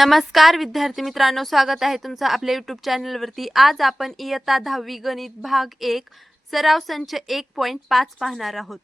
नमस्कार विद्यार्थी मित्रांनो, स्वागत आहे तुमचं आपल्या YouTube चॅनलवरती। आज आपण इयत्ता 10वी गणित भाग 1 सराव संच 1.5 पाहणार आहोत।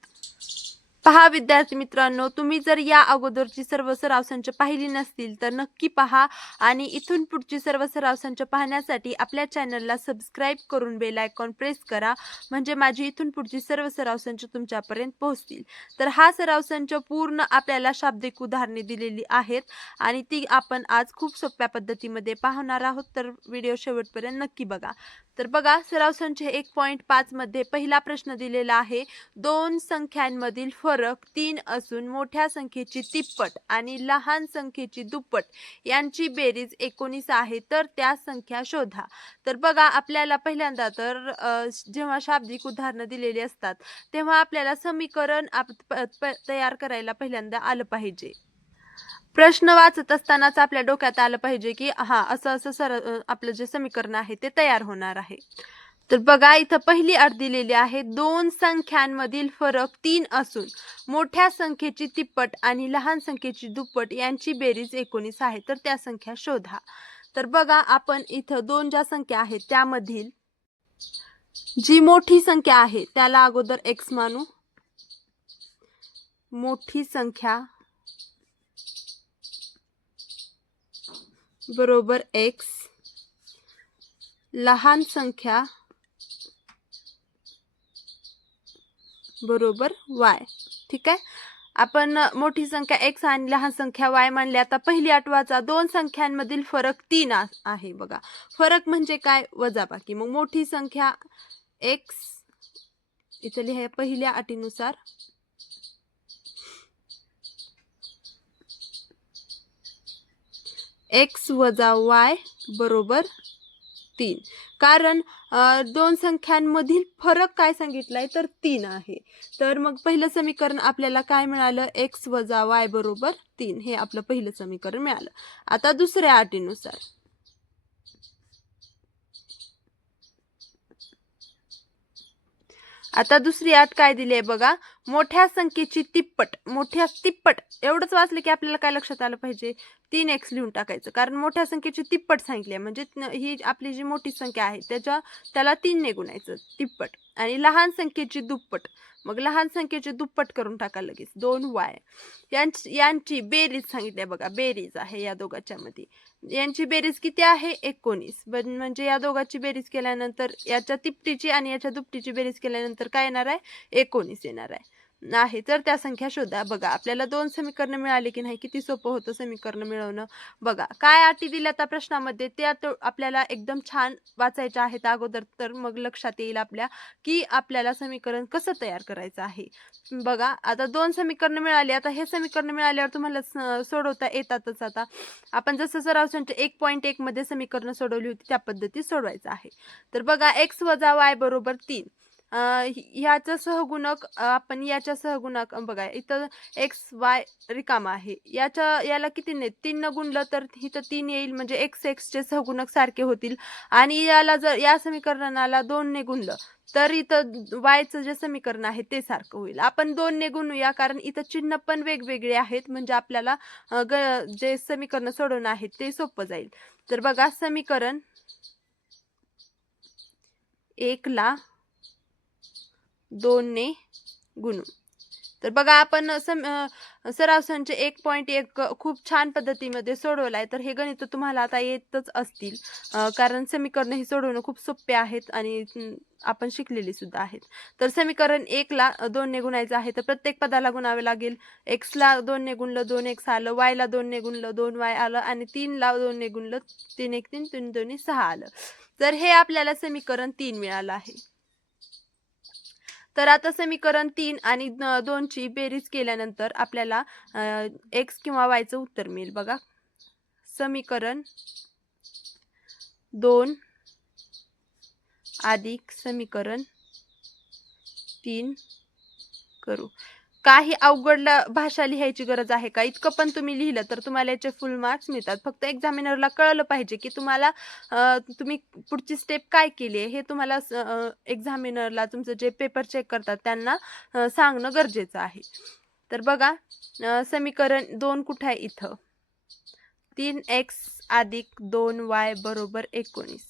पहा विद्यार्थी मित्रांनो, तुम्ही जर या अगोदरची सर्व सराव संच पाहिली नसतील तर नक्की पहा आणि इथून पुढची सर्व सराव संच पाहण्यासाठी आपल्या चॅनलला सबस्क्राइब करून बेल आयकॉन प्रेस करा, म्हणजे माझी इथून पुढची सर्व सराव संच तुमच्यापर्यंत पोहोचतील। तर हा सराव संच पूर्ण आपल्याला शाब्दिक उदाहरणे दिलेली आहेत आणि ती आपण आज खूप सोप्या पद्धतीमध्ये पाहणार आहोत, तर व्हिडिओ शेवटपर्यंत नक्की बघा। तर बघा, सराव संच 1.5 मध्ये पहिला प्रश्न दिलेला आहे, दोन संख्यांमधील फरक 3 असून मोठ्या संख्येची तिप्पट आणि लहान संख्येची दुप्पट यांची बेरीज 19 आहे, तर त्या संख्या शोधा। तर बघा, आपल्याला पहिल्यांदा तर जेव्हा शाब्दिक उदाहरणं दिलेली असतात तेव्हा आपल्याला समीकरण तयार करायला पहिल्यांदा आलं पाहिजे। प्रश्न वाचत असतानाच आपल्या डोक्यात आलं पाहिजे की असं आपलं जे समीकरण आहे ते तयार होणार आहे। तर बघा, इथं पहिली अट दिलेली आहे, दोन संख्यांमधील फरक 3 असून मोठ्या संख्येची तिप्पट आणि लहान संख्येची दुप्पट यांची बेरीज 19 आहे, तर त्या संख्या शोधा। तर बघा, आपण इथं दोन ज्या संख्या आहेत त्यामधील जी मोठी संख्या आहे त्याला अगोदर x मानू। मोठी संख्या बरोबर x, लहान संख्या बरोबर y। ठीक आहे, आपण मोठी संख्या x आणि लहान संख्या y मानली। आता पहिली अट वाचा, दोन संख्यांमधील फरक 3 आहे। बघा, फरक म्हणजे काय? वजाबाकी। मग मोठी संख्या x इथे लिहा पहिल्या अटीनुसार, x वजा y बरोबर 3। कारण दोन संख्यांमधील फरक काय सांगितलाय तर 3 आहे। तर मग पहिलं समीकरण आपल्याला काय मिळालं? x वजा y बरोबर 3, हे आपलं पहिलं समीकरण मिळालं। आता दुसऱ्या अटीनुसार, आता दुसरी अट काय दिली आहे बघा, मोठ्या संख्येची तिप्पट। मोठ्या तिप्पट एवढंच वाचलं की आपल्याला काय लक्षात आलं पाहिजे? 3x लिहून टाकायचं, कारण मोठ्या संख्येची तिप्पट सांगितली आहे, म्हणजे ही आपली जी मोठी संख्या आहे त्याला 3 ने गुणायचं, तिप्पट। आणि लहान संख्येची दुप्पट, मग लहान संख्येची दुप्पट करून टाका लगेच, 2y। यांची बेरीज सांगितली आहे बघा, बेरीज आहे या दोघांच्या मध्ये। यांची बेरीज किती आहे? 19। म्हणजे या दोघांची बेरीज केल्यानंतर याच्या तिपटीची आणि याच्या दुपटीची बेरीज केल्यानंतर काय येणार आहे? 19 येणार आहे। तर त्या संख्या शोधा। बघा, आपल्याला दोन समीकरण मिळाली की नाही? किती सोपं होतं समीकरण मिळवणं। बघा, काय अटी दिल्या त्या प्रश्नामध्ये त्या आपल्याला एकदम छान वाचायच्या आहेत अगोदर, तर मग लक्षात येईल आपल्या की आपल्याला समीकरण कसं तयार करायचं आहे। बघा, आता दोन समीकरण मिळाली। आता हे समीकरण मिळाल्यावर तुम्हाला सोडवता येतातच। आता आपण जसं सराव संच 1.1 मध्ये समीकरण सोडवली होती त्या पद्धतीत सोडवायचं आहे। तर बघा, x वजा y बरोबर 3, याचा सहगुणक आपण याच्या सहगुणक, बघा इथं x y रिकामा आहे, याला किती ने 3 न गुणलं तर इथं 3 येईल, म्हणजे x चे सहगुणक सारखे होतील। आणि याला जर या समीकरणाला 2 ने गुणलं तर इथं y चं जे समीकरण आहे ते सारखं होईल। आपण 2 ने गुणूया, कारण इथं चिन्ह पण वेगवेगळे आहेत, म्हणजे आपल्याला जे समीकरण सोडवणं आहे ते सोपं जाईल। तर बघा, समीकरण 1 ला 2 ने गुणू। तर बघा, आपण सराव संच 1.1 खूप छान पद्धतीमध्ये सोडवलाय। तर हे गणित तुम्हाला आता येतच असतील, कारण समीकरण हे सोडवणं खूप सोपे आहेत आणि आपण शिकलेली सुद्धा आहेत। तर समीकरण 1 ला 2 ने गुणायचं आहे, तर प्रत्येक पदाला गुणावे लागेल। x ला 2 ने गुणलं 2x आलं, y ला 2 ने गुणलं 2y आलं, आणि 3 ला 2 ने गुणलं 3 1 3 3 2 6 आलं। तर हे आपल्याला समीकरण 3 मिळालं आहे। तर आता समीकरण 3 आणि 2 ची बेरीज केल्यानंतर आपल्याला x किंवा y चं उत्तर मिळेल। बघा, समीकरण 2 अधिक समीकरण 3 करू। काही अवघड भाषा लिहायची गरज आहे का? इतकं पण तुम्ही लिहिलं तर तुम्हाला याचे फुल मार्क्स मिळतात। फक्त एक्झामिनरला कळलं पाहिजे की तुम्हाला तुम्ही पुढची स्टेप काय केली आहे, हे तुम्हाला एक्झामिनरला तुमचं जे पेपर चेक करतात त्यांना सांगणं गरजेचं आहे। तर बघा, समीकरण 2 कुठं आहे? इथं 3x अधिक 2y बरोबर 19.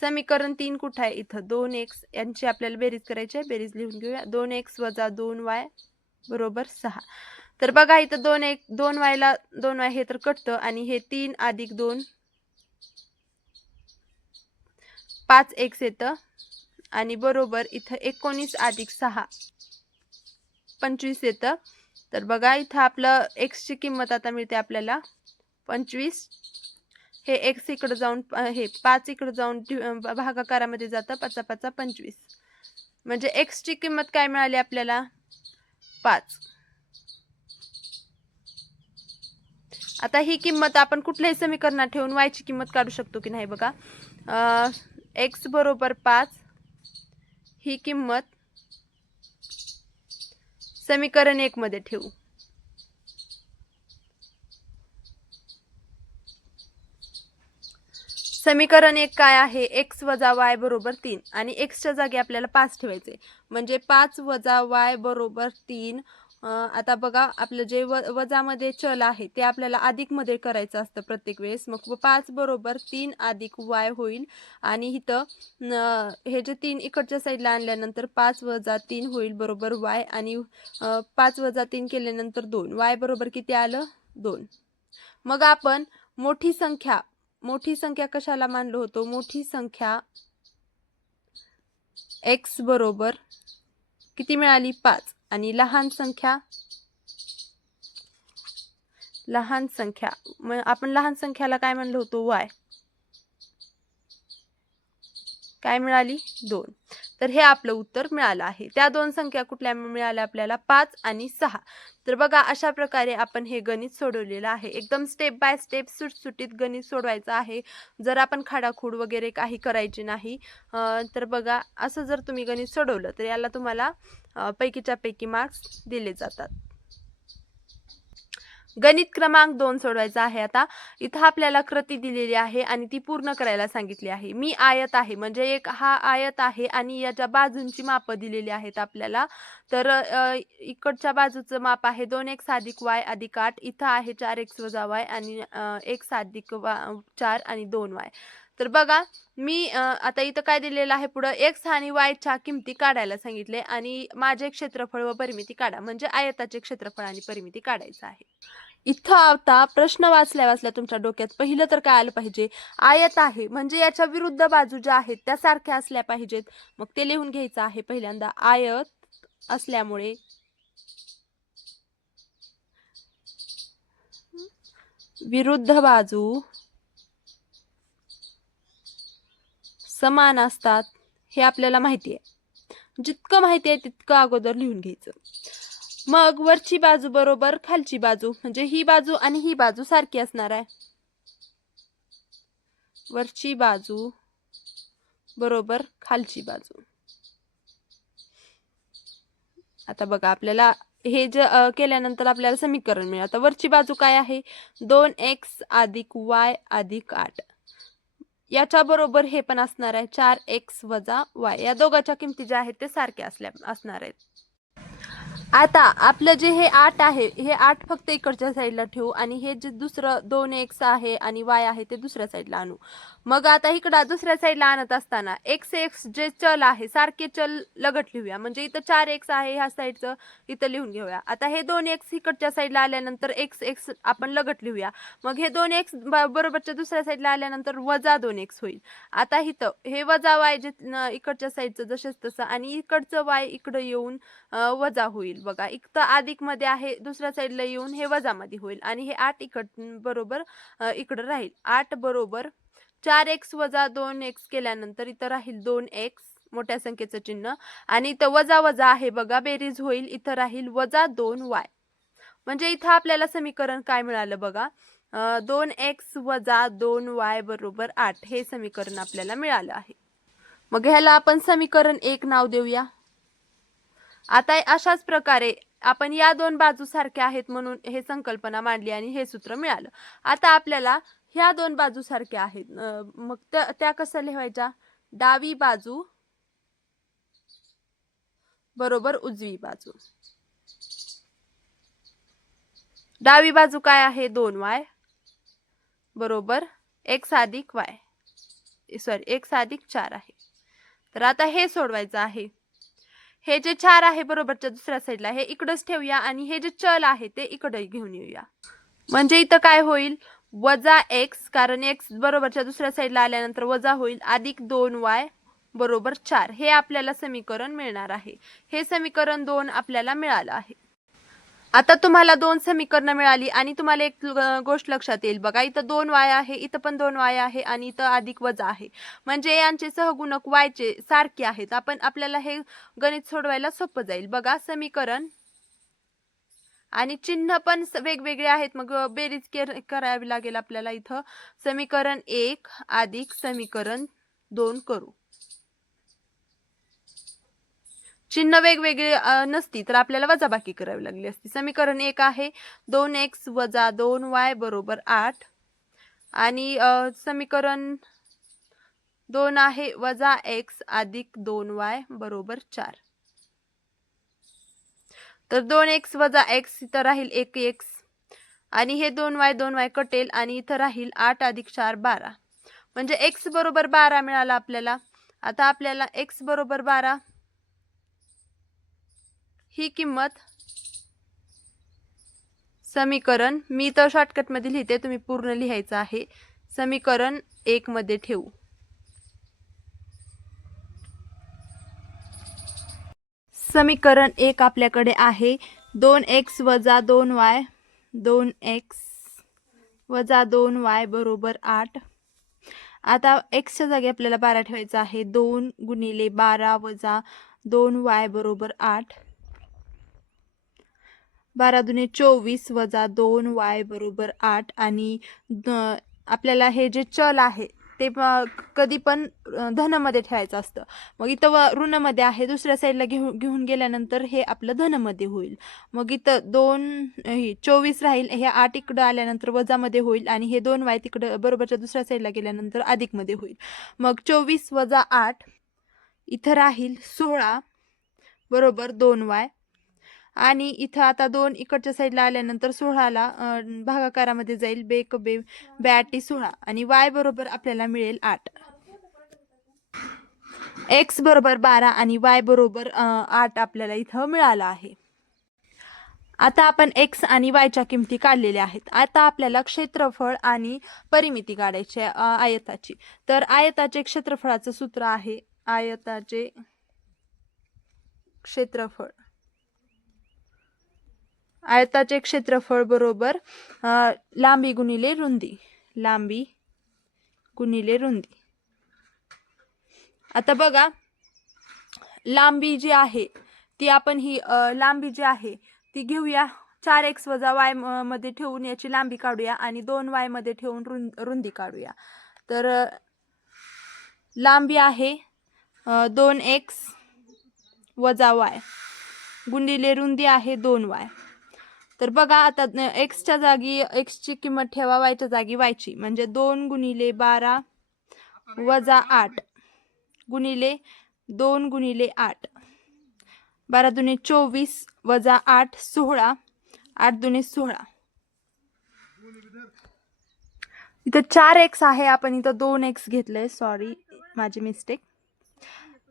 समीकरण 3 कुठं आहे? इथं 2x यांची आपल्याला बेरीज करायची आहे. बेरीज लिहून घेऊया. 2x वजा 2y बरोबर 6. तर बघा इथं 2y ला 2y हे तर कटतं आणि हे 3 अधिक 2 5x येतं आणि बरोबर इथं 19 अधिक 6 25 येतं. तर बघा इथं आपलं x ची किंमत आता मिळते आपल्याला 25. हे x इकडे जाऊन हे 5 इकडे जाऊन भागाकारामध्ये जातं 5 5 25. म्हणजे x ची किंमत काय मिळाली आपल्याला 5. आता ही किंमत आपण कुठल्याही समीकरणात ठेवून y ची किंमत काढू शकतो की नाही बघा. x बरोबर 5 ही किंमत समीकरण 1 मध्ये ठेवू. समीकरण 1 काय आहे? x वजा y बरोबर 3 आणि x च्या जागी आपल्याला 5 ठेवायचे म्हणजे 5 वजा y बरोबर 3. आता बघा आपलं जे वजामध्ये चल आहे ते आपल्याला अधिक मध्ये करायचं असतं प्रत्येक वेळेस. मग 5 बरोबर 3 अधिक y होईल आणि इथं हे जे 3 इकडच्या साईडला आणल्यानंतर 5 वजा 3 होईल बरोबर y आणि 5 वजा 3 केल्यानंतर 2. y बरोबर किती आलं? 2. मग आपण मोठी संख्या कशाला मानलो होतो? मोठी संख्या x बरोबर किती मिळाली? 5 आणि लहान संख्या आपण लहान संख्याला काय म्हणलो होतो? y. काय मिळाली? 2. तर हे आपलं उत्तर मिळालं आहे. त्या दोन संख्या कुठल्या मिळाल्या आपल्याला? 5 आणि 6. तर बघा अशा प्रकारे आपण हे गणित सोडवलेलं आहे. एकदम स्टेप बाय स्टेप सुटसुटीत गणित सोडवायचं आहे. जर आपण खाडाखोड वगैरे काही करायची नाही. तर बघा असं जर तुम्ही गणित सोडवलं तर याला तुम्हाला पैकीच्या पैकी मार्क्स दिले जातात. गणित क्रमांक 2 सोडवायचा आहे. आता इथं आपल्याला कृती दिलेली आहे आणि ती पूर्ण करायला सांगितली आहे. मी आयत आहे म्हणजे एक हा आयत आहे आणि याच्या बाजूंची माप दिलेली आहेत आपल्याला. तर इकडच्या बाजूचं माप आहे 2x अधिक y अधिक 8. इथं आहे 4x वजा y आणि x अधिक 4 आणि 2y. तर बघा मी आता इथं काय दिलेलं आहे पुढं x आणि y च्या किमती काढायला सांगितले आणि माझे क्षेत्रफळ व परिमिती काढा म्हणजे आयताचे क्षेत्रफळ आणि परिमिती काढायचं आहे. इथं आता प्रश्न वाचल्या तुमच्या डोक्यात पहिलं तर काय आलं पाहिजे? आयत आहे म्हणजे याच्या विरुद्ध बाजू ज्या आहेत त्या सारख्या असल्या पाहिजेत. मग ते लिहून घ्यायचं आहे. पहिल्यांदा आयत असल्यामुळे विरुद्ध बाजू समान असतात हे आपल्याला माहिती आहे. जितकं माहिती आहे तितकं अगोदर लिहून घ्यायचं. मग वरची बाजू बरोबर खालची बाजू म्हणजे ही बाजू आणि ही बाजू सारखी असणार आहे. वरची बाजू बरोबर खालची बाजू. आता बघा आपल्याला हे जे केल्यानंतर आपल्याला समीकरण मिळेल. आता वरची बाजू काय आहे? 2x अधिक y अधिक 8. याच्या बरोबर हे पण असणार आहे 4x वजा y. या दोघांच्या किमती ज्या आहेत ते सारख्या असणार आहेत. आता आपलं जे हे 8 आहे हे 8 फक्त इकडच्या साईडला ठेवू आणि हे जे दुसरं 2x आहे आणि y आहे ते दुसऱ्या साईडला आणू. मग आता इकडं दुसऱ्या साईडला आणत असताना x जे चल आहे सारखे चल लगट लिहूया. म्हणजे इथं 4x आहे ह्या साईडचं इथं लिहून घेऊया. आता हे 2x इकडच्या साईडला आल्यानंतर x आपण लगट लिहूया. मग हे 2x बरोबरच्या दुसऱ्या साईडला आल्यानंतर वजा 2x होईल. आता इथं हे वजा y जे इकडच्या साईडचं जसेच तसं आणि इकडचं y इकडं येऊन वजा होईल. बघा इथं अधिक मध्ये आहे दुसऱ्या साईडला येऊन हे वजा मध्ये होईल आणि हे 8 बरोबर इकडं राहील. 8 बरोबर 4x वजा 2x केल्यानंतर इथं राहील 2x मोठ्या संख्येचं चिन्ह आणि इथं वजा वजा आहे बघा बेरीज होईल. इथं राहील वजा 2y. म्हणजे इथं आपल्याला समीकरण काय मिळालं बघा 2x वजा 2y बरोबर 8 हे समीकरण आपल्याला मिळालं आहे. मग ह्याला आपण समीकरण 1 नाव देऊया. आता अशाच प्रकारे आपण या दोन बाजू सारख्या आहेत म्हणून हे संकल्पना मांडली आणि हे सूत्र मिळालं. आता आपल्याला ह्या दोन बाजू सारख्या आहेत मग त्या कसं लिहायच्या? डावी बाजू बरोबर उजवी बाजू. डावी बाजू काय आहे? 2y बरोबर x अधिक y, सॉरी x अधिक 4 आहे. तर आता हे सोडवायचं आहे. हे जे 4 आहे बरोबरच्या दुसऱ्या साईडला हे इकडंच ठेवूया आणि हे जे चल आहे ते इकडे घेऊन येऊया. म्हणजे इथं काय होईल वजा x, कारण x बरोबरच्या दुसऱ्या साईडला आल्यानंतर वजा होईल, अधिक 2y बरोबर 4. हे आपल्याला समीकरण मिळणार आहे. हे समीकरण 2 आपल्याला मिळालं आहे. आता तुम्हाला 2 समीकरणं मिळाली आणि तुम्हाला एक गोष्ट लक्षात येईल बघा, इथं 2y आहे, इथं पण 2y आहे आणि इथं अधिक वजा आहे, म्हणजे यांचे सहगुणक y चे सारखे आहेत. आपल्याला हे गणित सोडवायला सोपं जाईल. बघा समीकरण आणि चिन्ह पण वेगवेगळे आहेत, मग बेरीज करावी लागेल आपल्याला. इथं समीकरण 1 अधिक समीकरण 2 करू. चिन्ह वेगवेगळे नसती तर आपल्याला वजाबाकी करावी लागली असती. समीकरण 1 आहे 2x वजा 2y बरोबर 8 आणि समीकरण 2 आहे वजा x अधिक 2y बरोबर 4. तर 2x वजा x इथं राहील 1x आणि हे 2y कटेल आणि इथं राहील 8 अधिक 4 12, म्हणजे x बरोबर 12 मिळाला आपल्याला. आता आपल्याला x बरोबर 12 ही किंमत समीकरण, मी तर शॉर्टकट मध्ये लिहिते, तुम्ही पूर्ण लिहायचं आहे, समीकरण 1 मध्ये ठेवू. समीकरण 1 आपल्याकडे आहे 2x वजा 2y 2x वजा 2y बरोबर 8. आता x च्या जागी आपल्याला 12 ठेवायचा आहे. 2 गुणिले 12 वजा 2y बरोबर 8. 12 दुने 24 वजा 2y बरोबर 8 आणि आपल्याला हे जे चल आहे ते कधी पण धनमध्ये ठेवायचं असतं. मग इथं ऋणमध्ये आहे, दुसऱ्या साईडला घेऊन गेल्यानंतर हे आपलं धनमध्ये होईल. मग इथं 24 राहील, हे 8 इकडं आल्यानंतर वजामध्ये होईल आणि हे 2y तिकडं बरोबरच्या दुसऱ्या साईडला गेल्यानंतर अधिकमध्ये होईल. मग 24 वजा 8 इथं राहील 16 बरोबर 2y आणि इथं आता 2 इकडच्या साईडला आल्यानंतर 16ला भागाकारामध्ये जाईल, बेक बे 16 आणि y बरोबर आपल्याला मिळेल 8. x बरोबर 12 आणि y बरोबर 8 आपल्याला इथं मिळाला आहे. आता आपण x आणि y च्या किमती काढलेल्या आहेत. आता आपल्याला क्षेत्रफळ आणि परिमिती काढायची आयताची. तर आयताचे क्षेत्रफळाचं सूत्र आहे आयताचे क्षेत्रफळ. आयताचे क्षेत्रफळ बरोबर लांबी गुणिले रुंदी, लांबी गुणिले रुंदी. आता बघा लांबी जी आहे ती आपण ही लांबी जी आहे ती घेऊया 4x वजा y मध्ये ठेवून याची लांबी काढूया आणि 2y मध्ये ठेवून रुंदी काढूया. तर लांबी आहे 2x वजा y गुणिले रुंदी आहे 2y. तर बघा आता x च्या जागी x ची किंमत ठेवा, y च्या जागी y ची, म्हणजे 2 गुणिले 12 वजा 8 गुणिले 2 गुणिले 8, 12 दुने 24 वजा 8 16, 8 दुने 16. इथं 4x आहे, आपण इथं 2x घेतलंय, सॉरी माझी मिस्टेक.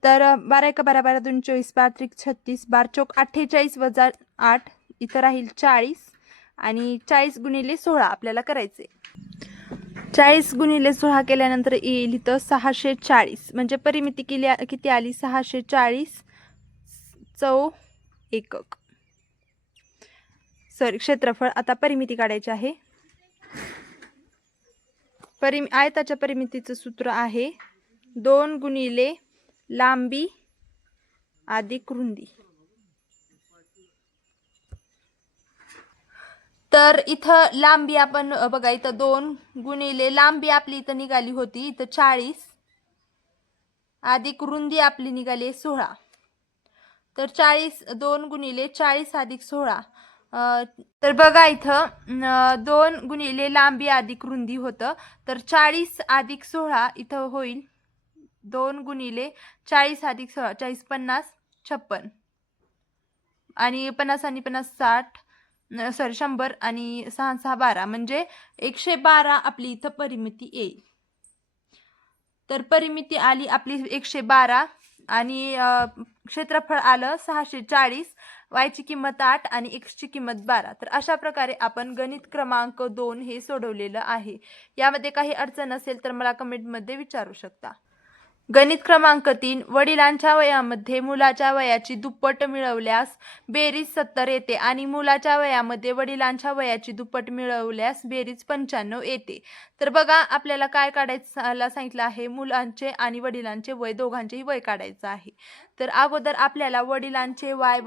तर 12 1 12 12 2 24 12 3 36 12 चौक 48 वजा 8 इथं राहील 40 आणि 40 गुणिले 16 आपल्याला करायचे. 40 गुणिले 16 केल्यानंतर येईल इथं 640, म्हणजे परिमिती किती आली 640 चौ एकक, सॉरी क्षेत्रफळ. आता परिमिती काढायची आहे. आयताच्या परिमितीचं सूत्र आहे 2 गुणिले लांबी अधिक रुंदी. तर इथं लांबी आपण बघा, इथं 2 गुणिले लांबी आपली इथं निघाली होती इथं 40 अधिक रुंदी आपली निघाली 16. तर 40 2 गुणिले 40 अधिक 16. तर बघा इथं 2 गुणिले लांबी अधिक रुंदी होतं, तर 40 अधिक 16 इथं होईल 2 गुणिले 40 अधिक 16 40 50 56 आणि 50 आणि 50 60 सॉरी 100 आणि 6 6 12 म्हणजे 112 आपली इथं परिमिती येईल. तर परिमिती आली आपली 112 आणि क्षेत्रफळ आलं 640. वायची किंमत 8 आणि एक्सची किंमत 12. तर अशा प्रकारे आपण गणित क्रमांक 2 हे सोडवलेलं आहे. यामध्ये काही अडचण असेल तर मला कमेंटमध्ये विचारू शकता. गणित क्रमांक 3, वडिलांच्या वयामध्ये मुलाच्या वयाची दुप्पट मिळवल्यास बेरीज 70 येते आणि मुलाच्या वयामध्ये वडिलांच्या वयाची दुप्पट मिळवल्यास बेरीज 95 येते. तर बघा आपल्याला काय काढायला सांगितलं आहे, मुलांचे आणि वडिलांचे वय दोघांचेही वय काढायचं आहे. तर अगोदर आपल्याला वडिलांचे वय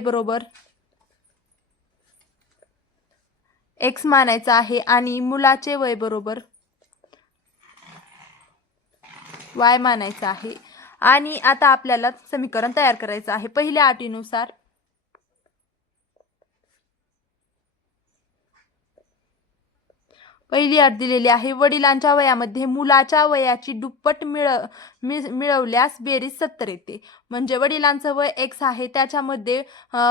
बरोबर x मानायचं आहे आणि मुलाचे वय बरोबर y मानायचं आहे. आणि आता आपल्याला समीकरण तयार करायचं आहे. पहिल्या अटीनुसार पहिली अट दिलेली आहे, वडिलांच्या वयामध्ये मुलाच्या वयाची दुप्पट मिळवल्यास बेरीज 70 येते. म्हणजे वडिलांचं वय x आहे, त्याच्यामध्ये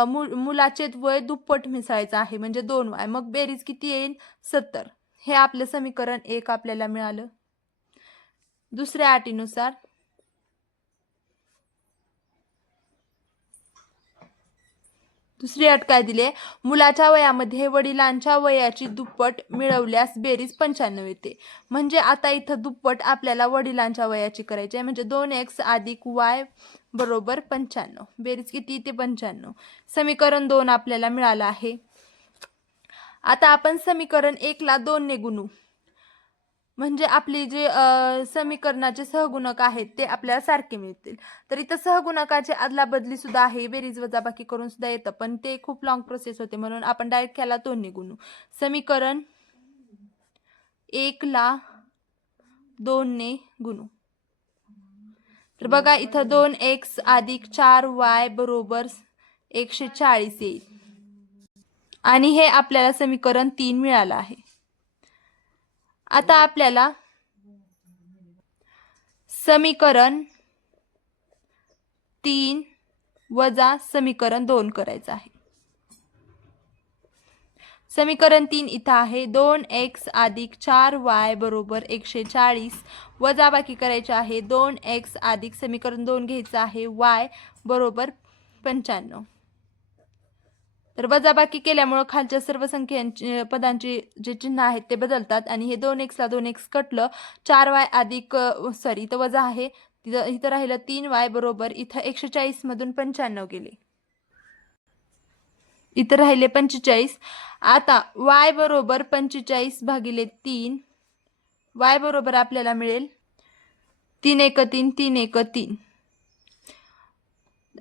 मुलाचे वय दुप्पट मिसळायचं आहे म्हणजे 2y, मग बेरीज किती येईल 70. हे आपलं समीकरण 1 आपल्याला मिळालं. दुसऱ्या अटीनुसार दुसरी अट काय दिली, मुलाच्या वयामध्ये वडिलांच्या वयाची दुप्पट मिळवल्यास बेरीज 95 येते. म्हणजे आता इथं दुप्पट आपल्याला वडिलांच्या वयाची करायची आहे म्हणजे 2x अधिक y बरोबर 95. बेरीज किती येते 95. समीकरण 2 आपल्याला मिळालं आहे. आता आपण समीकरण 1 ला 2 ने गुणू म्हणजे आपले जे समीकरणाचे सहगुणक आहेत ते आपल्याला सारखे मिळतील. तर इथं सहगुणकाची अदला बदली सुद्धा आहे, बेरीज वजाबाकी करून सुद्धा येतं, पण ते खूप लॉंग प्रोसेस होते म्हणून आपण डायरेक्ट ह्याला 2 ने गुणू. समीकरण 1 ला 2 ने गुणू. तर बघा इथं 2x अधिक 4y बरोबर 140 येईल आणि हे आपल्याला समीकरण 3 मिळालं आहे. आता आपल्याला समीकरण 3 वजा समीकरण 2 करायचं आहे. समीकरण 3 इथं आहे, 2x अधिक 4y बरोबर 140 वजाबाकी करायचे आहे 2x अधिक समीकरण 2 घ्यायचं आहे y बरोबर 95. तर वजाबाकी केल्यामुळे खालच्या सर्व संख्यांची पदांची जे चिन्ह आहेत ते बदलतात आणि हे 2x ला 2x कटलं, 4y अधिक सॉरी इथं वजा आहे, इथं राहिलं 3y बरोबर इथं 140 मधून 95 गेले, इथं राहिले 45. आता y बरोबर 45 भागिले 3, y बरोबर आपल्याला मिळेल 3 1 3 3 1 3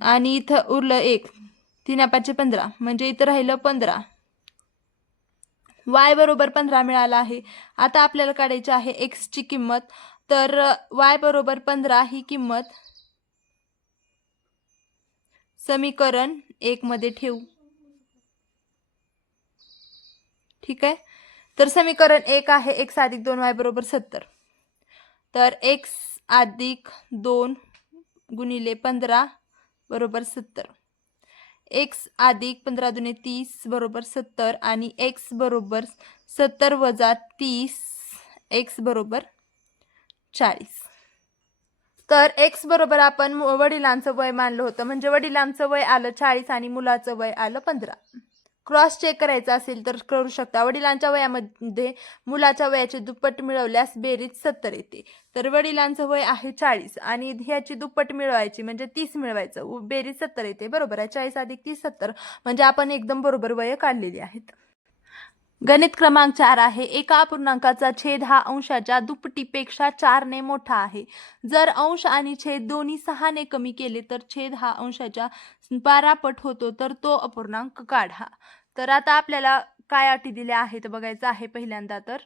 आणि इथं उरलं 1, 3 5 15 म्हणजे इथं राहिलं 15. y बरोबर 15 मिळाला आहे. आता आपल्याला काढायची आहे x ची किंमत. तर y बरोबर 15 ही किंमत समीकरण 1 मध्ये ठेवू. ठीक आहे. तर समीकरण 1 आहे x अधिक 2y बरोबर 70. तर x अधिक 2 गुणिले 15 बरोबर 70. x अधिक 15 दुने 30 बरोबर 70 आणि x बरोबर 70 वजा 30, x बरोबर 40. तर x बरोबर आपण वडिलांचं वय मानलं होतं म्हणजे वडिलांचं वय आलं 40 आणि मुलाचं वय आलं 15. क्रॉस चेक करायचा असेल तर करू शकता. वडिलांच्या वयामध्ये मुलाच्या वयाचे दुप्पट मिळवल्यास बेरीज 70 येते. तर वडिलांचं वय आहे 40 आणि ह्याची दुप्पट मिळवायची म्हणजे 30 मिळवायचं, बेरीज 70 येते. बरोबर आहे, 40 अधिक 30 70 म्हणजे आपण एकदम बरोबर वय काढलेली आहेत. गणित क्रमांक 4 आहे, एका अपूर्णांकाचा छेद हा अंशाच्या दुपटीपेक्षा 4 ने मोठा आहे. जर अंश आणि छेद दोन्ही 6 ने कमी केले तर छेद हा अंशाच्या 12 पट होतो, तर तो अपूर्णांक काढा. तर आता आपल्याला काय अटी दिल्या आहेत बघायचं आहे पहिल्यांदा तर,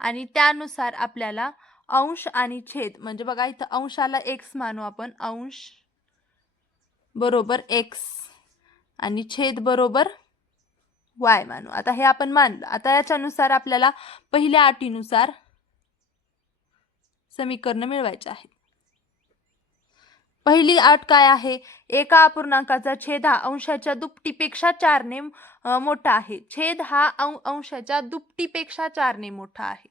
आणि त्यानुसार आपल्याला अंश आणि छेद म्हणजे बघा इथं अंशाला x मानू आपण, अंश बरोबर x आणि छेद बरोबर y मानू. आता हे आपण मानलं. आता याच्यानुसार आपल्याला पहिल्या अटीनुसार समीकरण मिळवायचे आहे. पहिली अट काय आहे? एका अपूर्णांकाचा छेद हा अंशाच्या दुपटीपेक्षा 4ने मोठा आहे. छेद हा अंशाच्या दुपटीपेक्षा 4ने मोठा आहे.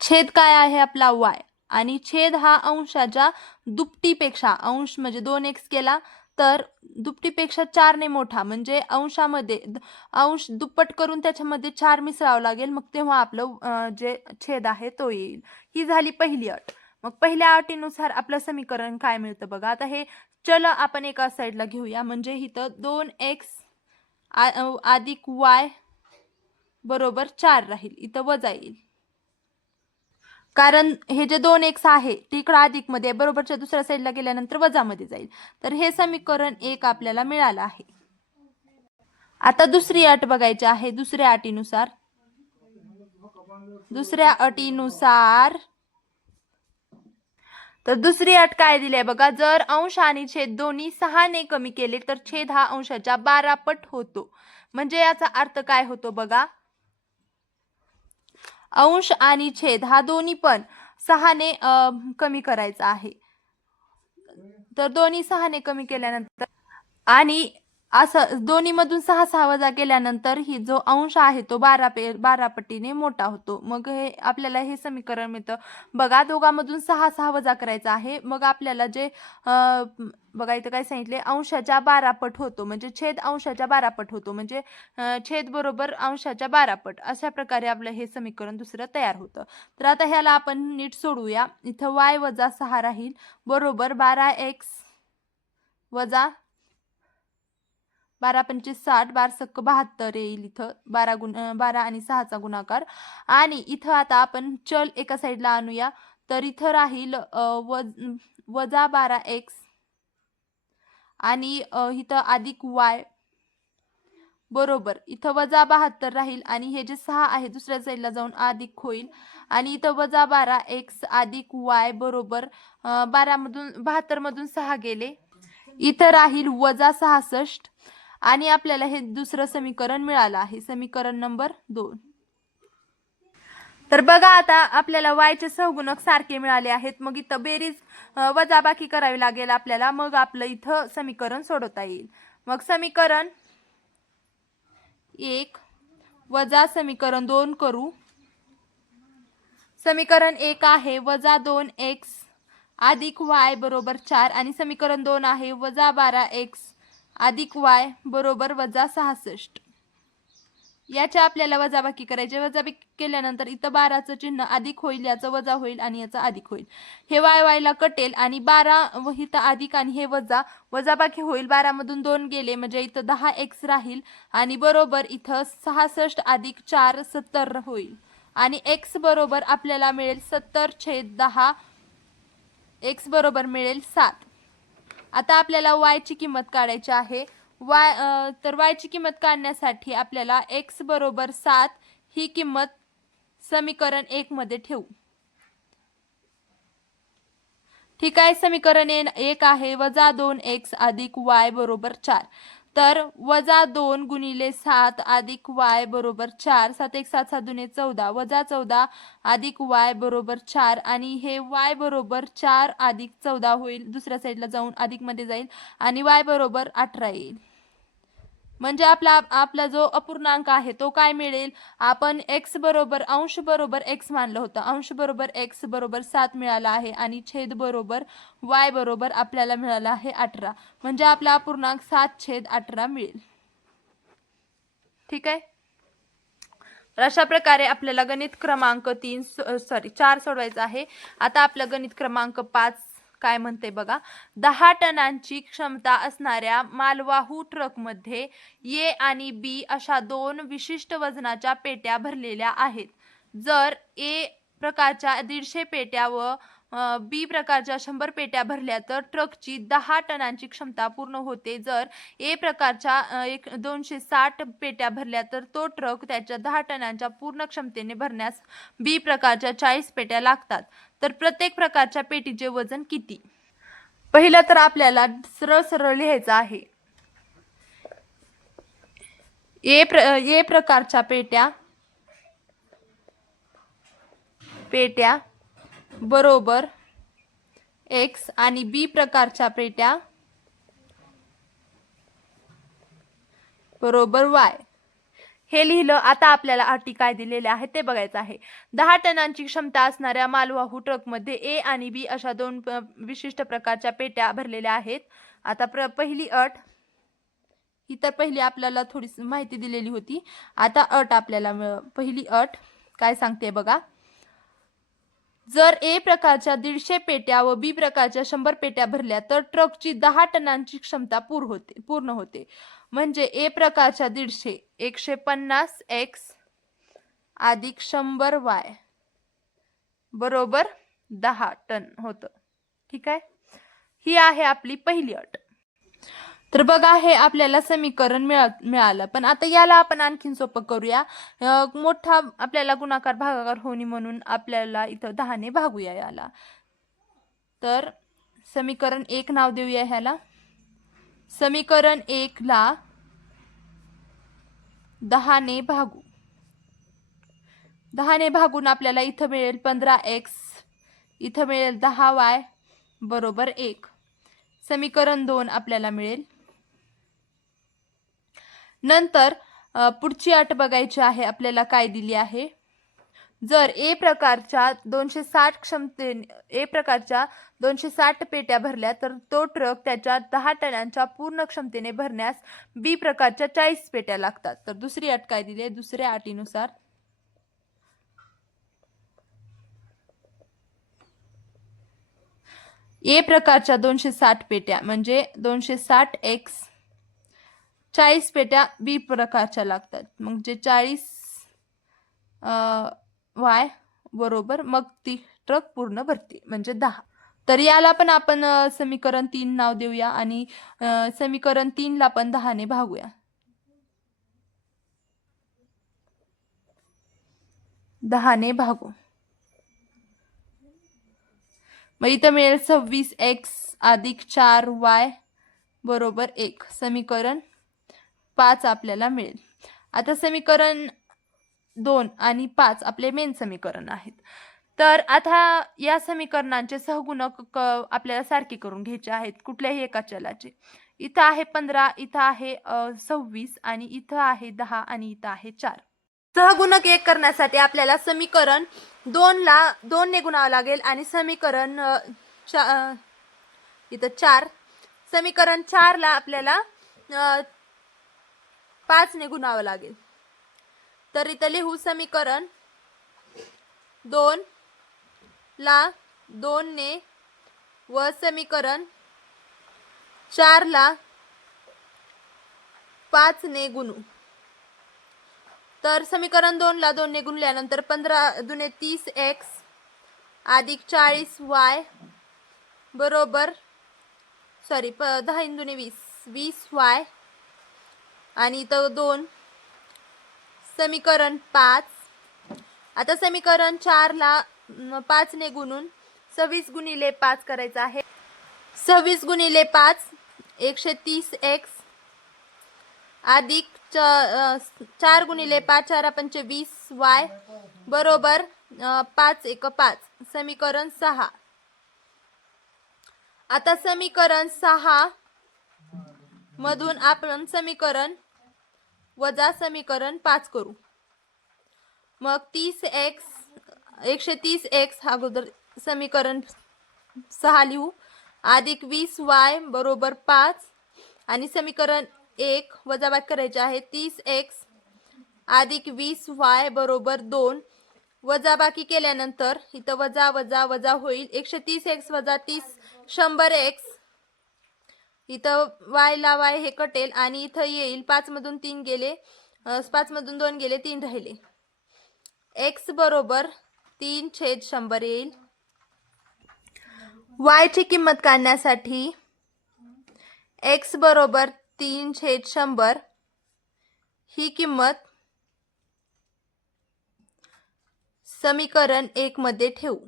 छेद काय आहे आपला y आणि छेद हा अंशाच्या दुपटीपेक्षा, अंश म्हणजे 2x केला तर दुपटीपेक्षा 4ने मोठा, म्हणजे अंशामध्ये अंश दुप्पट करून त्याच्यामध्ये 4 मिसळावं लागेल, मग तेव्हा आपलं जे छेद आहे तो येईल. ही झाली पहिली अट. मग पहिल्या अटीनुसार आपलं समीकरण काय मिळतं बघा. आता हे चल आपण एका साईडला घेऊया, म्हणजे इथं 2x अधिक y बरोबर 4 राहील, इथं वजा येईल. कारण हे जे 2x आहे ते इकडं अधिक मध्ये बरोबरच्या दुसऱ्या साईडला गेल्यानंतर वजा मध्ये जाईल. तर हे समीकरण 1 आपल्याला मिळालं आहे. आता दुसरी अट बघायची आहे. दुसऱ्या अटीनुसार तर दुसरी अट काय दिली आहे बघा. जर अंश आणि छेद दोन्ही 6ने कमी केले तर छेद हा अंशाच्या 12 पट होतो. म्हणजे याचा अर्थ काय होतो बघा. अंश आणि छेद हा दोन्ही पण 6ने कमी करायचा आहे. तर दोन्ही 6ने कमी केल्यानंतर आणि असं दोन्ही मधून 6 वजा केल्यानंतर ही जो अंश आहे तो 12 पटीने मोठा होतो. मग हे आपल्याला हे समीकरण मिळतं बघा. दोघांमधून 6 वजा करायचा आहे. मग आपल्याला जे बघा इथं काय सांगितले, अंशाच्या 12 पट होतो, म्हणजे छेद अंशाच्या 12 पट होतो, म्हणजे छेद बरोबर अंशाच्या 12 पट. अशा प्रकारे आपलं हे समीकरण दुसरं तयार होतं. तर आता ह्याला आपण नीट सोडवूया. इथं y वजा 6 राहील बरोबर 12x वजा 12 पंचवीस 60, 12 सक्क 72 येईल. इथं 12 आणि 6चा गुणाकार. आणि इथं आता आपण चल एका साईडला आणूया. तर इथं राहील वजा 12x आणि इथं अधिक y बरोबर इथं वजा 72 राहील आणि हे जे 6 आहे दुसऱ्या साईडला जाऊन अधिक होईल. आणि इथं वजा 12x अधिक y बरोबर 72 मधून 6 गेले, इथं राहील वजा 66. आणि आपल्याला हे दुसरं समीकरण मिळालं आहे, समीकरण नंबर 2. तर बघा आता आपल्याला y चे सहगुणक सारखे मिळाले आहेत. मग इथं बेरीज वजाबाकी करावी लागेल आपल्याला, मग आपलं इथं समीकरण सोडवता येईल. मग समीकरण 1 वजा समीकरण 2 करू. समीकरण 1 आहे वजा 2x अधिक y बरोबर 4 आणि समीकरण 2 आहे वजा 12x अधिक y बरोबर वजा 66. याच्या आपल्याला वजाबाकी करायची. वजाबाकी केल्यानंतर इथं 12चं चिन्ह अधिक होईल, याचं वजा होईल आणि याचं अधिक होईल. हे y ला कटेल आणि 12 इथं अधिक आणि हे वजाबाकी होईल. 12 मधून 2 गेले म्हणजे इथं 10x राहील आणि बरोबर इथं 66 अधिक 4 70 होईल आणि x बरोबर आपल्याला मिळेल 70/10. x बरोबर मिळेल 7. आता आपल्याला y ची किंमत काढायची आहे. तर y ची किंमत काढण्यासाठी आपल्याला x बरोबर 7 ही किंमत समीकरण 1 मध्ये ठेवू. ठीक आहे. समीकरण 1 आहे वजा 2x अधिक y बरोबर 4. तर वजा 2 गुणिले 7 अधिक y बरोबर 4. 7 1 7 7 दुने 14 वजा 14 अधिक y बरोबर 4 आणि हे y बरोबर 4 अधिक 14 होईल. दुसऱ्या साईडला जाऊन अधिक मध्ये जाईल आणि y बरोबर 18 येईल. म्हणजे आपला जो अपूर्णांक आहे तो काय मिळेल. आपण x बरोबर अंश बरोबर x मानलं होतं. अंश बरोबर x बरोबर 7 मिळाला आहे आणि छेद बरोबर y बरोबर आपल्याला मिळाला आहे 18. म्हणजे आपला अपूर्णांक 7/18 मिळेल. ठीक आहे. तर अशा प्रकारे आपल्याला गणित क्रमांक 4 सोडवायचा आहे. आता आपलं गणित क्रमांक 5 काय म्हणते बघा. 10 टनांची क्षमता असणाऱ्या मालवाहू ट्रकमध्ये ए आणि बी अशा 2 विशिष्ट वजनाच्या पेट्या भरलेल्या आहेत. जर ए प्रकारच्या 150 पेट्या व बी प्रकारच्या 100 पेट्या भरल्या तर ट्रकची 10 टनांची क्षमता पूर्ण होते. जर ए प्रकारच्या 260 पेट्या भरल्या तर तो ट्रक त्याच्या 10 टनांच्या पूर्ण क्षमतेने भरण्यास बी प्रकारच्या 40 पेट्या लागतात. तर प्रत्येक प्रकारच्या पेटीचे वजन किती. पहिलं तर आपल्याला सरळ सरळ लिहायचं आहे. ए प्रकारच्या पेट्या बरोबर एक्स आणि बी प्रकारच्या पेट्या बरोबर वाय. हे लिहिलं. आता आपल्याला अटी काय दिलेल्या आहेत ते बघायचं आहे. 10 टनांची क्षमता असणाऱ्या मालवाहू ट्रकमध्ये ए आणि बी अशा दोन विशिष्ट प्रकारच्या पेट्या भरलेल्या आहेत. आता पहिली अट ही तर पहिली आपल्याला थोडी माहिती दिलेली होती. आता अट आपल्याला पहिली अट काय सांगते बघा. जर ए प्रकारच्या 150 पेट्या व बी प्रकारच्या 100 पेट्या भरल्या तर ट्रकची 10 टनांची क्षमता पूर्ण होते. म्हणजे ए प्रकारच्या 150 150 एक्स अधिक 100 वाय बरोबर 10 टन होतं. ठीक आहे. ही आहे आपली पहिली अट. तर बघा हे आपल्याला समीकरण मिळालं. पण आता याला आपण आणखीन सोपं करूया. मोठा आपल्याला गुणाकार भागाकार होणे म्हणून आपल्याला इथं 10 ने भागूया याला. तर समीकरण 1 नाव देऊया ह्याला. समीकरण 1 ला 10 ने भागू. 10 ने भागून आपल्याला इथं मिळेल 15x, इथं मिळेल 10y बरोबर 1. समीकरण 2 आपल्याला मिळेल. नंतर पुढची अट बघायची आहे. आपल्याला काय दिली आहे. जर ए प्रकारच्या 260 पेट्या भरल्या तर तो ट्रक त्याच्या 10 टनांच्या पूर्ण क्षमतेने भरण्यास बी प्रकारच्या 40 पेट्या लागतात. तर दुसरी अट काय दिली. दुसऱ्या अटीनुसार ए प्रकारच्या 260 पेट्या म्हणजे 260x 40 पेट्या बी प्रकारच्या लागतात. म्हणजे 40 वाय बरोबर मग ती ट्रक पूर्ण भरते म्हणजे 10. तर याला पण आपण समीकरण 3 नाव देऊया आणि समीकरण 3 ला पण 10 ने भागूया. 10 ने भागू. मग इथं मिळेल 26x अधिक 4y बरोबर 1. समीकरण 5 आपल्याला मिळेल. आता समीकरण 2 आणि 5 आपले मेन समीकरण आहेत. तर आता या समीकरणांचे सहगुणक आपल्याला सारखे करून घ्यायचे आहेत कुठल्याही एका चलाचे. इथं आहे 15, इथं आहे 26 आणि इथं आहे 10 आणि इथं आहे 4. सहगुणक 1 करण्यासाठी आपल्याला समीकरण 2 ला 2 ने गुणावं लागेल आणि समीकरण इथं 4. समीकरण 4 ला आपल्याला 5 ने गुणावं लागेल. तर इथं लिहू समीकरण 2 ला 2 ने व समीकरण 4 ला 5 ने गुणू. तर समीकरण 2 ला 2 ने गुणल्यानंतर 15 दुने 30x अधिक 40y बरोबर 10 दुने 20y आणि इथं 2. समीकरण 5. आता समीकरण 4 ला 5 ने गुणून 26 गुणिले 5 करायचं आहे. 26 गुणिले 5 130x अधिक 4 गुणिले 5 4 पंचे 20y बरोबर 5 1 5. समीकरण 6. आता समीकरण 6 मधून आपण समीकरण वजा समीकरण 5 करू. मग 130x अगोदर समीकरण 6 लिहू अधिक 20y बरोबर 5 आणि समीकरण 1 वजाबाकी करायचे आहे. 30x अधिक 20y बरोबर 2. वजाबाकी केल्यानंतर इथं वजा वजा वजा होईल. 130x वजा 30 100x. इथं y ला y हे कटेल आणि इथं येईल 5 मधून 3 गेले 5 मधून 2 गेले 3 राहिले. x बरोबर 3/100 येईल. y ची किंमत काढण्यासाठी x बरोबर 3/100 ही किंमत समीकरण 1 मध्ये ठेवू.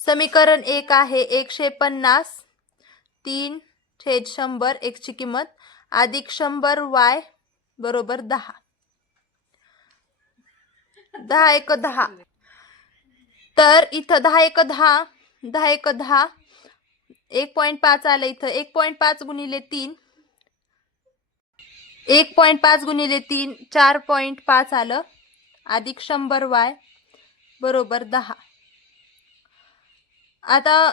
समीकरण 1 आहे 150 3/100 x ची किंमत अधिक 100y बरोबर 10. 10 1 10. तर इथं 10 एक 10, 10 एक 10, 1.5 आलं इथं. 1.5 गुणिले 3, 1.5 गुणिले 3 4.5 आलं, अधिक 100y बरोबर 10. आता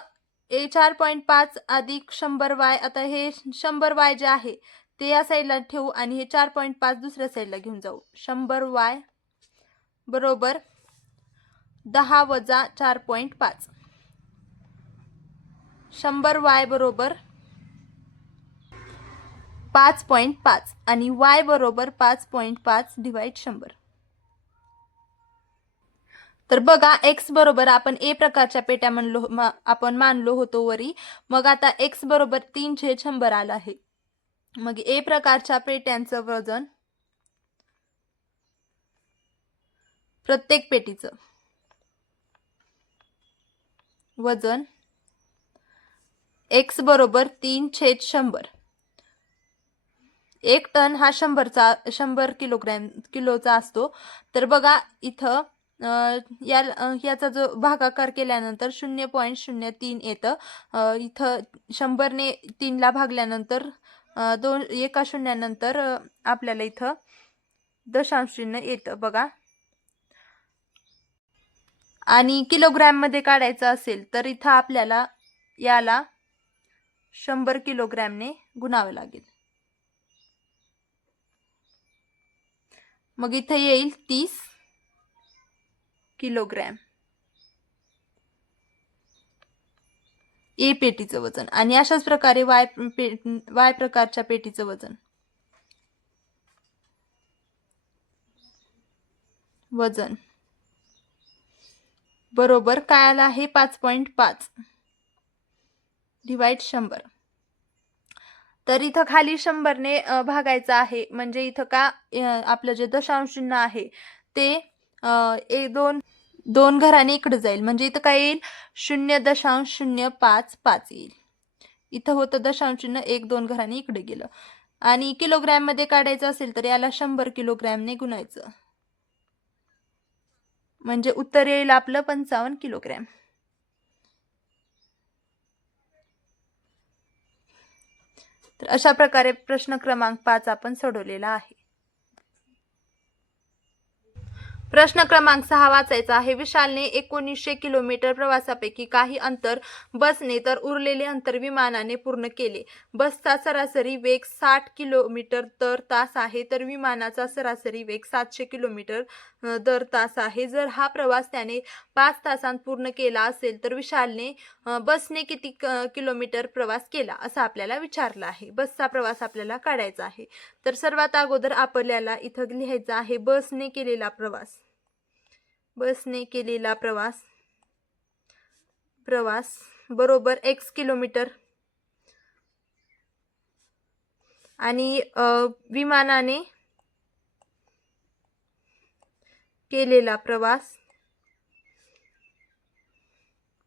4.5 अधिक 100y, आता हे 100y जे आहे ते या साईडला ठेवू आणि हे 4.5 दुसऱ्या साईडला घेऊन जाऊ. 100y बरोबर 10 वजा 4.5. 100y बरोबर 5.5 आणि y बरोबर 5.5 डिवाइड 100. तर बघा x बरोबर आपण ए प्रकारच्या पेट्या आपण मानलो होतो वरी. मग आता x बरोबर 3/100 आलं आहे. मग ए प्रकारच्या पेट्यांचं वजन, प्रत्येक पेटीचं वजन x बरोबर 3/100. 1 टन हा 100 किलोचा असतो. तर बघा इथं याचा जो भागाकार केल्यानंतर 0.03 येतं. इथं 100ने 3ला भागल्यानंतर एका शून्यानंतर आपल्याला इथं दशांश चिन्ह येतं बघा. आणि किलोग्रॅम मध्ये काढायचं असेल तर इथं आपल्याला याला 100 किलोग्रॅमने गुणावं लागेल. मग इथं येईल 30 किलोग्रॅम ए पेटीचं वजन. आणि अशाच प्रकारे वाय प्रकारच्या पेटीचं वजन बरोबर काय आलं आहे 5.5 डिवाइड 100. तर इथं खाली 100ने भागायचं आहे. म्हणजे इथं का आपलं जे दशांश चिन्ह आहे ते 2 घराने इकडे जाईल. म्हणजे इथं काय येईल 0.055 येईल. इथं होतं दशांश चिन्ह 1-2 घराने इकडे गेलं. आणि किलोग्रॅम मध्ये काढायचं असेल तर याला 100 किलोग्रॅमने गुणायचं. म्हणजे उत्तर येईल आपलं 55 किलोग्रॅम. तर अशा प्रकारे प्रश्न क्रमांक 5 आपण सोडवलेला आहे. प्रश्न क्रमांक 6 वाचायचा आहे. विशालने 1900 किलोमीटर प्रवासापैकी काही अंतर बसने तर उरलेले अंतर विमानाने पूर्ण केले. बसचा सरासरी वेग 60 किलोमीटर दर तास आहे तर विमानाचा सरासरी वेग 700 किलोमीटर दर तास आहे. जर हा प्रवास त्याने 5 तासांत पूर्ण केला असेल तर विशालने बसने किती किलोमीटर प्रवास केला असं आपल्याला विचारलं आहे. बसचा प्रवास आपल्याला काढायचा आहे. तर सर्वात अगोदर आपल्याला इथं लिहायचं आहे बसने केलेला प्रवास. बसने केलेला प्रवास बरोबर x किलोमीटर आणि विमानाने केलेला प्रवास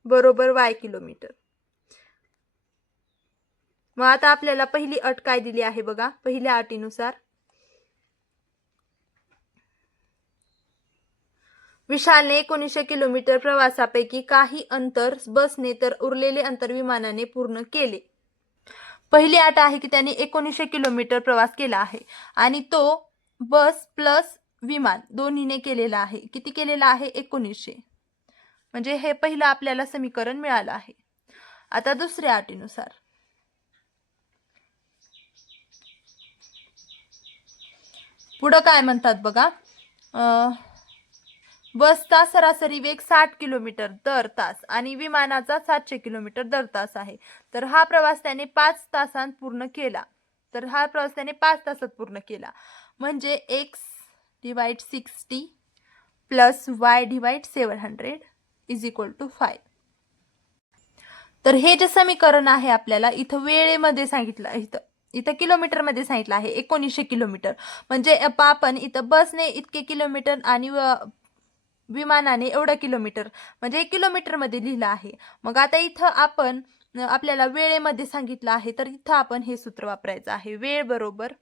बरोबर y किलोमीटर. मग आता आपल्याला पहिली अट काय दिली आहे बघा. पहिल्या अटीनुसार विशालने 1900 किलोमीटर प्रवासापैकी काही अंतर बसने तर उरलेले अंतर विमानाने पूर्ण केले. पहिली अट आहे की त्याने 1900 किलोमीटर प्रवास केला आहे आणि तो बस प्लस विमान दोन्हीने केलेला आहे. किती केलेला आहे 1900. म्हणजे हे पहिलं आपल्याला समीकरण मिळालं आहे. आता दुसऱ्या अटीनुसार पुढं काय म्हणतात बघा. बसचा सरासरी वेग 60 किलोमीटर दर तास आणि विमानाचा 700 किलोमीटर दर तास आहे. तर हा प्रवास त्याने 5 तासांत पूर्ण केला. म्हणजे x divide 60 plus y divide 700 is equal to 5. तर हे जे समीकरण आहे आपल्याला इथं वेळेमध्ये सांगितलं, इथं किलोमीटर मध्ये सांगितलं आहे 1900 किलोमीटर. म्हणजे आपण इथं बसने इतके किलोमीटर आणि विमानाने एवढं किलोमीटर म्हणजे किलोमीटर मध्ये लिहिलं आहे. मग आता इथं आपल्याला वेळेमध्ये सांगितलं आहे तर इथं आपण हे सूत्र वापरायचं आहे. वेळ बरोबर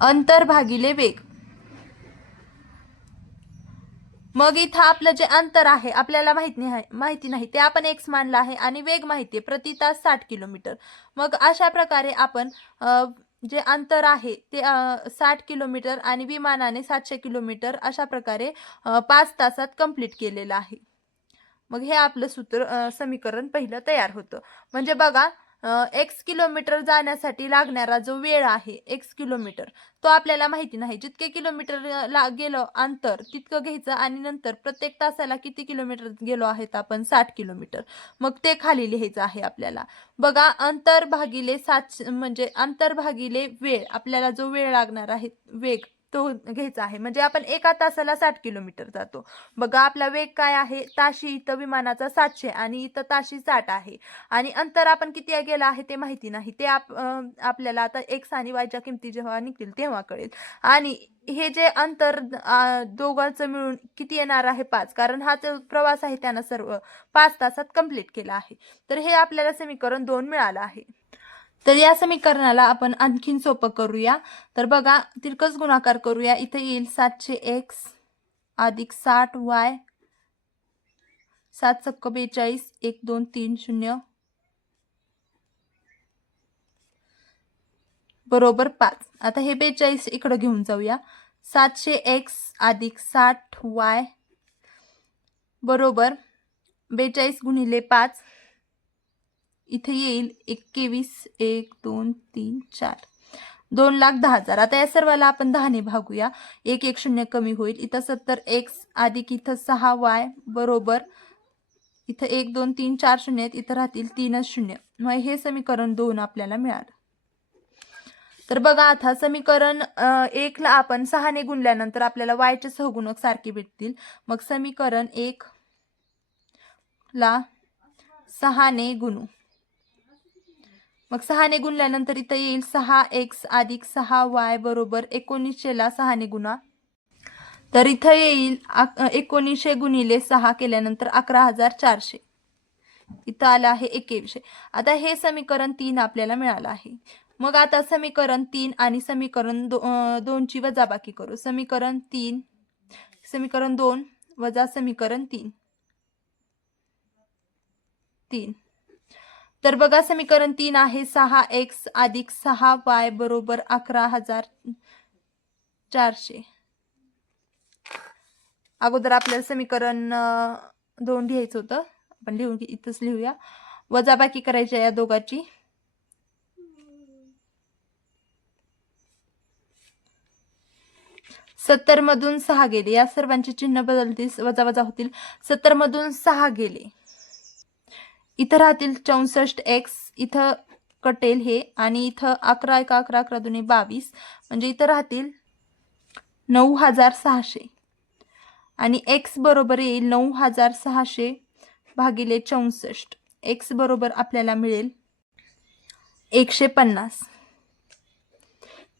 अंतर भागिले वेग. मग इथं आपलं जे अंतर आहे आपल्याला माहिती नाही ते आपण x मानलं आहे आणि वेग माहिती आहे प्रति तास 60 किलोमीटर. मग अशा प्रकारे आपण जे अंतर आहे ते 60 किलोमीटर आणि विमानाने 700 किलोमीटर अशा प्रकारे 5 तासात कंप्लीट केलेलं आहे. मग हे आपलं समीकरण पहिलं तयार होतं. म्हणजे बघा x किलोमीटर जाण्यासाठी लागणारा जो वेळ आहे x किलोमीटर तो आपल्याला माहिती नाही. जितके किलोमीटर गेलो अंतर तितकं घ्यायचं आणि नंतर प्रत्येक तासाला किती किलोमीटर गेलो आहेत आपण 60 किलोमीटर. मग ते खाली लिहायचं आहे आपल्याला. बघा अंतर भागिले 7 म्हणजे अंतर भागिले वेळ आपल्याला जो वेळ लागणार आहे वेग तो घ्यायचा आहे. म्हणजे आपण एका तासाला 60 किलोमीटर जातो. बघा आपला वेग काय आहे ताशी इथं विमानाचा 700 आणि इथं ताशी 60 आहे आणि अंतर आपण किती गेला आहे ते माहिती नाही. ते आपल्याला आता x आणि y च्या किमती जेव्हा निघतील तेव्हा कळेल. आणि हे जे अंतर दोघांचं मिळून किती येणार आहे 5 कारण हा जो प्रवास आहे त्यानं सर्व 5 तासात कंप्लीट केला आहे. तर हे आपल्याला समीकरण 2 मिळालं आहे. तर या समीकरणाला आपण आणखीन सोपं करूया. तर बघा तिरकस गुणाकार करूया. इथे येईल 700x अधिक 60y 7 सक्क 42 1 2 3 0 बरोबर 5. आता हे 42 इकडे घेऊन जाऊया. 700x अधिक 60y बरोबर 42 गुणिले 5 इथे येईल 21 1 2 3 4 2,10,000. आता या सर्वाला आपण 10 ने भागूया. 1 1 0 कमी होईल. इथं 70x अधिक इथं 6y बरोबर इथं 1 2 3 4 शून्य आहेत. इथं राहतील 3च शून्य. मग हे समीकरण 2 आपल्याला मिळालं. तर बघा आता समीकरण 1 ला आपण 6 ने गुणल्यानंतर आपल्याला y चे सहगुणक सारखे भेटतील. मग समीकरण 1 ला 6 ने गुणू. मग 6 ने गुणल्यानंतर इथं येईल 6x अधिक 6y बरोबर 1900 ला 6 ने गुणा. तर इथं येईल 1900 गुणिले 6 केल्यानंतर 11,400. इथं आलं आहे 2100. आता हे समीकरण 3 आपल्याला मिळालं आहे. मग आता समीकरण 3 आणि समीकरण 2 ची वजाबाकी करू. समीकरण 2 वजा समीकरण 3 तर बघा समीकरण 3 आहे 6x अधिक 6y बरोबर 11,400. अगोदर आपल्याला समीकरण 2 लिहायचं होतं. आपण इथंच लिहूया. वजाबाकी करायची या दोघांची. सत्तर मधून 6 गेले. या सर्वांची चिन्ह बदलतील वजा वजा होतील. 70 मधून 6 गेले. इथं राहतील 64x इथं कटेल हे आणि इथं 11 1 11 11 2 22 म्हणजे इथं राहतील 9,600 आणि x बरोबर येईल 9,600 भागिले 64. x बरोबर आपल्याला मिळेल 150.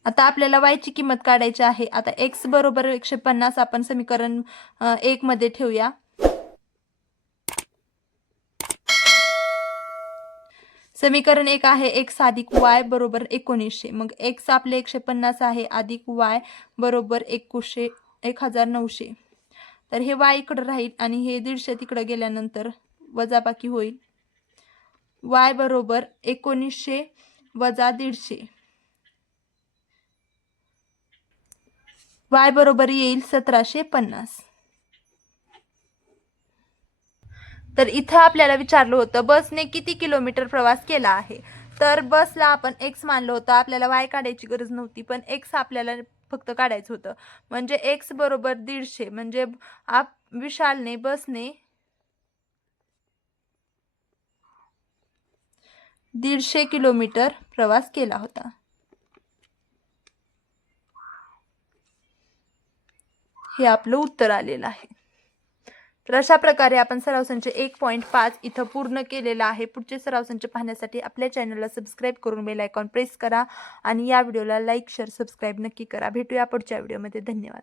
आता आपल्याला y ची किंमत काढायची आहे. आता x बरोबर 150 आपण समीकरण 1 मध्ये ठेवूया. समीकरण 1 आहे x अधिक y बरोबर 1900. मग x आपले 150 आहे अधिक y बरोबर 1900. तर हे y इकडे राहील आणि हे 150 तिकडे गेल्यानंतर वजाबाकी होईल. y बरोबर 1900 वजा 150. y बरोबर येईल 1750. तर इथं आपल्याला विचारलं होतं बसने किती किलोमीटर प्रवास केला आहे. तर बसला आपण x मानलं होतं. आपल्याला y काढायची गरज नव्हती पण x आपल्याला फक्त काढायचं होतं. म्हणजे x बरोबर 150 म्हणजे विशालने बसने 150 किलोमीटर प्रवास केला होता. हे आपलं उत्तर आलेलं आहे. तर अशा प्रकारे आपण सराव संच 1.5 इथं पूर्ण केलेला आहे. पुढचे सराव संच पाहण्यासाठी आपल्या चॅनलला सबस्क्राईब करून बेल आयकॉन प्रेस करा आणि या व्हिडिओला लाईक शेअर सबस्क्राईब नक्की करा. भेटूया पुढच्या व्हिडिओमध्ये. धन्यवाद.